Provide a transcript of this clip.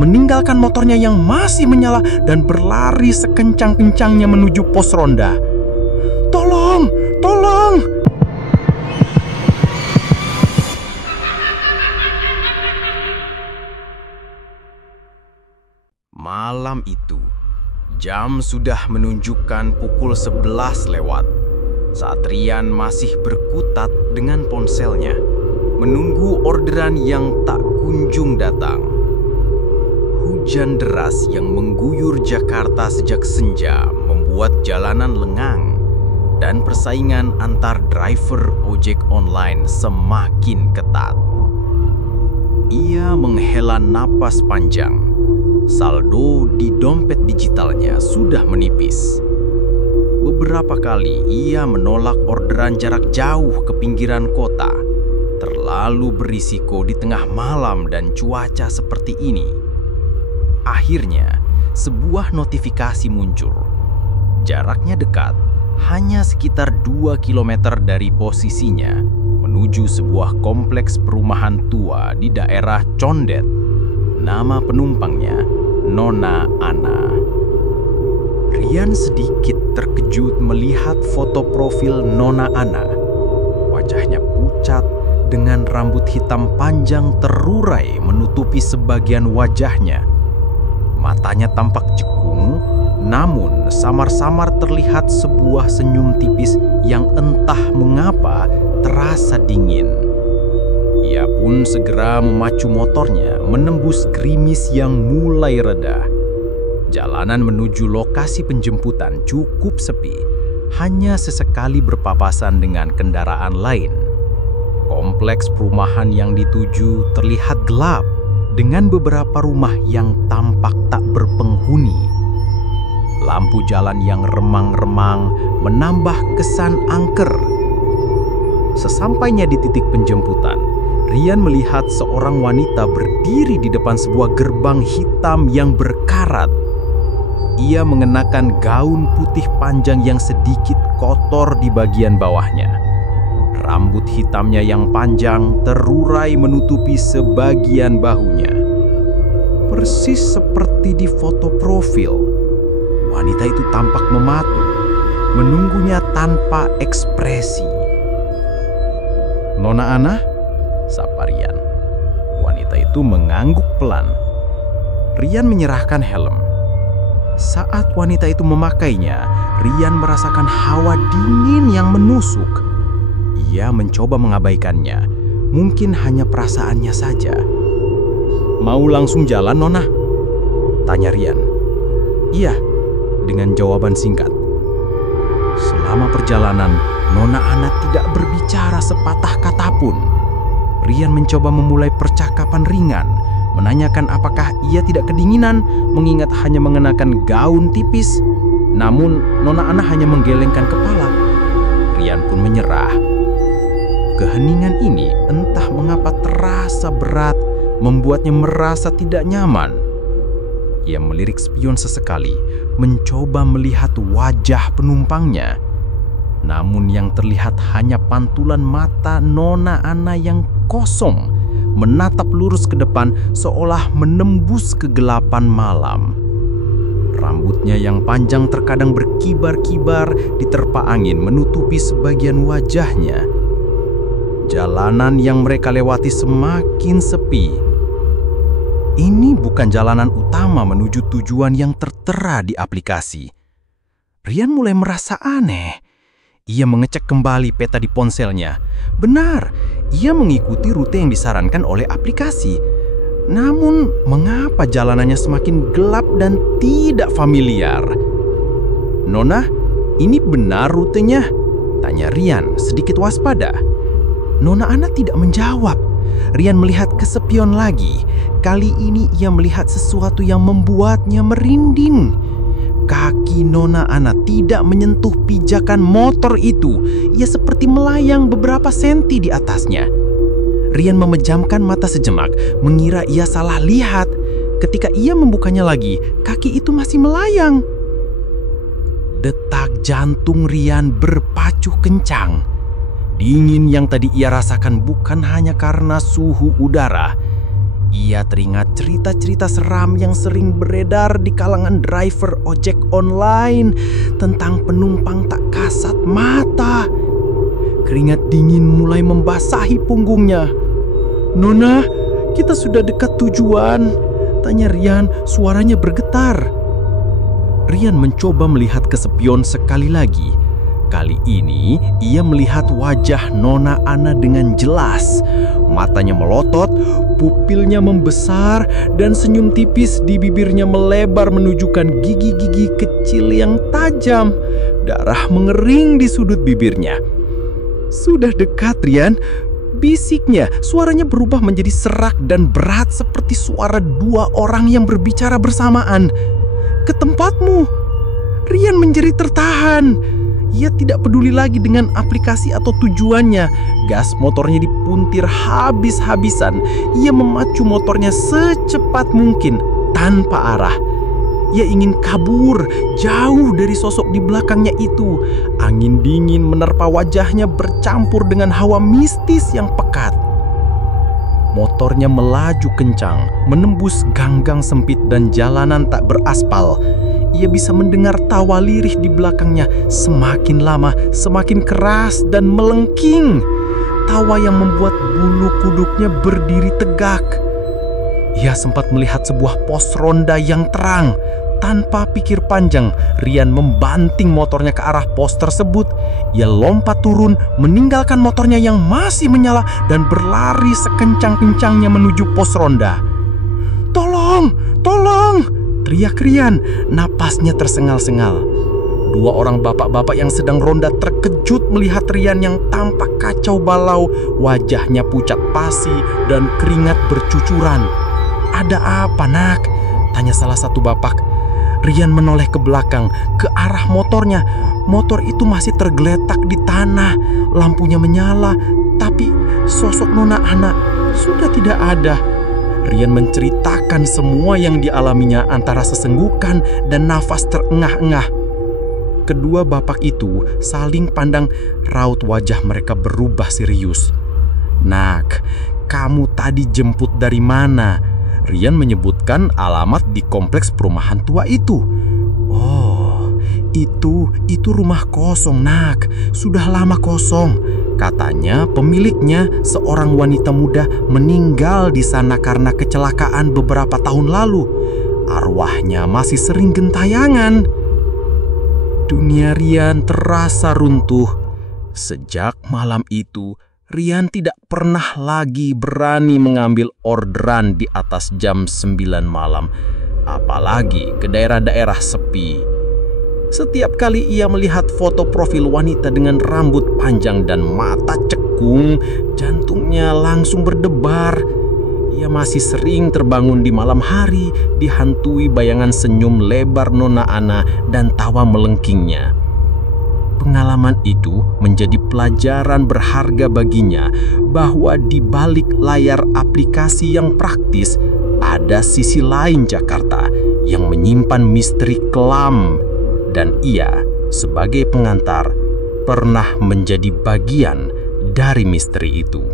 meninggalkan motornya yang masih menyala dan berlari sekencang-kencangnya menuju pos ronda. "Tolong! Tolong!" Malam itu, jam sudah menunjukkan pukul 11 lewat. Saat Rian masih berkutat dengan ponselnya, menunggu orderan yang tak kunjung datang. Hujan deras yang mengguyur Jakarta sejak senja membuat jalanan lengang dan persaingan antar driver ojek online semakin ketat. Ia menghela napas panjang. Saldo di dompet digitalnya sudah menipis. Beberapa kali ia menolak orderan jarak jauh ke pinggiran kota. Terlalu berisiko di tengah malam dan cuaca seperti ini. Akhirnya, sebuah notifikasi muncul. Jaraknya dekat, hanya sekitar 2 km dari posisinya, menuju sebuah kompleks perumahan tua di daerah Condet. Nama penumpangnya Nona Ana. Rian sedikit terkejut melihat foto profil Nona Ana. Wajahnya pucat dengan rambut hitam panjang terurai menutupi sebagian wajahnya. Matanya tampak cekung, namun samar-samar terlihat sebuah senyum tipis yang entah mengapa terasa dingin. Ia pun segera memacu motornya menembus gerimis yang mulai reda. Jalanan menuju lokasi penjemputan cukup sepi, hanya sesekali berpapasan dengan kendaraan lain. Kompleks perumahan yang dituju terlihat gelap, dengan beberapa rumah yang tampak tak berpenghuni. Lampu jalan yang remang-remang menambah kesan angker. Sesampainya di titik penjemputan, Rian melihat seorang wanita berdiri di depan sebuah gerbang hitam yang berkarat. Ia mengenakan gaun putih panjang yang sedikit kotor di bagian bawahnya. Rambut hitamnya yang panjang terurai menutupi sebagian bahunya. Persis seperti di foto profil, wanita itu tampak mematung, menunggunya tanpa ekspresi. "Nona Ana?" sapa Rian. Wanita itu mengangguk pelan. Rian menyerahkan helm. Saat wanita itu memakainya, Rian merasakan hawa dingin yang menusuk. Ia mencoba mengabaikannya, mungkin hanya perasaannya saja. "Mau langsung jalan, Nona?" tanya Rian. "Iya," dengan jawaban singkat. Selama perjalanan, Nona Ana tidak berbicara sepatah kata pun. Rian mencoba memulai percakapan ringan, menanyakan apakah ia tidak kedinginan mengingat hanya mengenakan gaun tipis. Namun Nona Ana hanya menggelengkan kepala. Rian pun menyerah. Keheningan ini entah mengapa terasa berat, membuatnya merasa tidak nyaman. Ia melirik spion sesekali, mencoba melihat wajah penumpangnya. Namun yang terlihat hanya pantulan mata Nona Ana yang kosong, menatap lurus ke depan seolah menembus kegelapan malam. Rambutnya yang panjang terkadang berkibar-kibar diterpa angin menutupi sebagian wajahnya. Jalanan yang mereka lewati semakin sepi. Ini bukan jalanan utama menuju tujuan yang tertera di aplikasi. Rian mulai merasa aneh. Ia mengecek kembali peta di ponselnya. Benar, ia mengikuti rute yang disarankan oleh aplikasi. Namun, mengapa jalanannya semakin gelap dan tidak familiar? "Nona, ini benar rutenya?" tanya Rian sedikit waspada. Nona Ana tidak menjawab. Rian melihat ke spion lagi. Kali ini ia melihat sesuatu yang membuatnya merinding. Kaki Nona Ana tidak menyentuh pijakan motor itu. Ia seperti melayang beberapa senti di atasnya. Rian memejamkan mata sejenak, mengira ia salah lihat. Ketika ia membukanya lagi, kaki itu masih melayang. Detak jantung Rian berpacu kencang. Dingin yang tadi ia rasakan bukan hanya karena suhu udara. Ia teringat cerita-cerita seram yang sering beredar di kalangan driver ojek online tentang penumpang tak kasat mata. Keringat dingin mulai membasahi punggungnya. "Nona, kita sudah dekat tujuan," tanya Rian, suaranya bergetar. Rian mencoba melihat ke spion sekali lagi. Kali ini ia melihat wajah Nona Ana dengan jelas. Matanya melotot, pupilnya membesar, dan senyum tipis di bibirnya melebar menunjukkan gigi-gigi kecil yang tajam. Darah mengering di sudut bibirnya. "Sudah dekat, Rian," bisiknya. Suaranya berubah menjadi serak dan berat seperti suara dua orang yang berbicara bersamaan. "Ke tempatmu." Rian menjerit tertahan. Ia tidak peduli lagi dengan aplikasi atau tujuannya. Gas motornya dipuntir habis-habisan. Ia memacu motornya secepat mungkin, tanpa arah. Ia ingin kabur, jauh dari sosok di belakangnya itu. Angin dingin menerpa wajahnya bercampur dengan hawa mistis yang pekat. Motornya melaju kencang, menembus gang-gang sempit dan jalanan tak beraspal. Ia bisa mendengar tawa lirih di belakangnya, semakin lama semakin keras dan melengking. Tawa yang membuat bulu kuduknya berdiri tegak. Ia sempat melihat sebuah pos ronda yang terang. Tanpa pikir panjang, Rian membanting motornya ke arah pos tersebut. Ia lompat turun, meninggalkan motornya yang masih menyala dan berlari sekencang-kencangnya menuju pos ronda. "Tolong! Tolong!" teriak Rian, napasnya tersengal-sengal. Dua orang bapak-bapak yang sedang ronda terkejut melihat Rian yang tampak kacau balau. Wajahnya pucat pasi dan keringat bercucuran. "Ada apa, Nak?" tanya salah satu bapak. Rian menoleh ke belakang, ke arah motornya. Motor itu masih tergeletak di tanah. Lampunya menyala, tapi sosok Nona Ana sudah tidak ada. Rian menceritakan semua yang dialaminya antara sesenggukan dan nafas terengah-engah. Kedua bapak itu saling pandang, raut wajah mereka berubah serius. "Nak, kamu tadi jemput dari mana?" Rian menyebutkan alamat di kompleks perumahan tua itu. "Oh, itu rumah kosong, Nak. Sudah lama kosong. Katanya pemiliknya, seorang wanita muda, meninggal di sana karena kecelakaan beberapa tahun lalu. Arwahnya masih sering gentayangan." Dunia Rian terasa runtuh. Sejak malam itu, Rian tidak pernah lagi berani mengambil orderan di atas jam 9 malam, apalagi ke daerah-daerah sepi. Setiap kali ia melihat foto profil wanita dengan rambut panjang dan mata cekung, jantungnya langsung berdebar. Ia masih sering terbangun di malam hari, dihantui bayangan senyum lebar Nona Ana dan tawa melengkingnya. Pengalaman itu menjadi pelajaran berharga baginya bahwa di balik layar aplikasi yang praktis ada sisi lain Jakarta yang menyimpan misteri kelam, dan ia sebagai pengantar pernah menjadi bagian dari misteri itu.